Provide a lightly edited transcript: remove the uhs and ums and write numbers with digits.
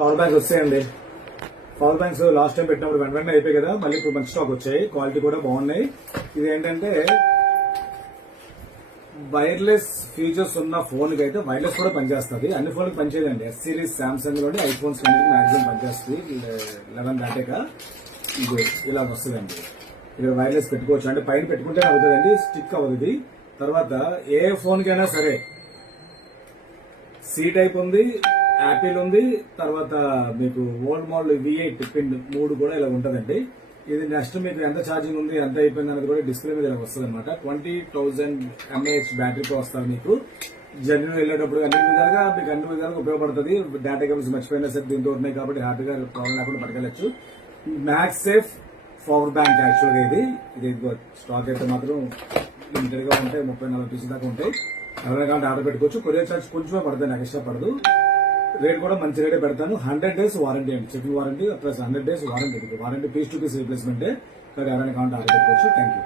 Power banks వస్తాయండి. Power banks last time పెట్టినప్పుడు వెంటనే అయిపోయి కదా, మళ్ళీ ఇప్పుడు మంచి స్టాక్ వచ్చాయి, క్వాలిటీ కూడా బాగున్నాయి. ఇది ఏంటంటే వైర్లెస్ ఫీచర్స్ ఉన్న ఫోన్ కి అయితే వైర్లెస్ కూడా పనిచేస్తుంది. అన్ని ఫోన్కి పనిచేయదండి. ఎస్ సిరీస్ సామ్సంగ్ లోని ఐఫోన్స్ మాక్సిమం పనిచేస్తుంది. 11 దాటాక ఇది ఇలా వస్తుందండి. ఇది వైర్లెస్ పెట్టుకోవచ్చు, అంటే పైన పెట్టుకుంటే అవుతుందండి, స్టిక్ అవుతుంది. తర్వాత ఏ ఫోన్ కైనా సరే సి టైప్ ఉంది, యాపిల్ ఉంది, తర్వాత మీకు ఓల్డ్ మోడల్ V8 పిన్ 3 కూడా ఇలా ఉంటుందండి. ఇది నెక్స్ట్ మీకు ఎంత ఛార్జింగ్ ఉంది, ఎంత అయిపోయింది అనేది కూడా డిస్ప్లే మీద ఇలా వస్తుంది అనమాట. 20,000 mAh బ్యాటరీతో వస్తుంది మీకు. జర్నీ వెళ్ళేటప్పుడు అన్ని విధాలుగా మీకు అన్ని విధాలుగా ఉపయోగపడుతుంది. డేటా కేబుల్స్ మర్చిపోయినా సరే దీంతో ఉన్నాయి కాబట్టి హ్యాపీగా ప్రాబ్లం లేకుండా పట్టుకెళ్ళచ్చు. మ్యాక్స్ సేఫ్ పవర్ బ్యాంక్ యాక్చువల్గా ఇది స్టాక్ అయితే మాత్రం లిమిటెడ్ గా ఉంటాయి, 30-40 పీసుల దాకా ఉంటాయి. ఎవరైనా కాబట్టి ఆర్డర్ పెట్టుకోవచ్చు. కొరియర్ చార్జ్ కొంచెమే పడుతుంది, నాకు ఇష్టపడదు. రేట్ కూడా మంచి రేటే పెడతాను. 100 days వారంటీ అండి, checking warranty plus 100 days warranty. Warranty piece to piece replacement. ఎవరైనా కావాలంటే ఆర్డర్ పెట్టుకోవచ్చు. Thank you.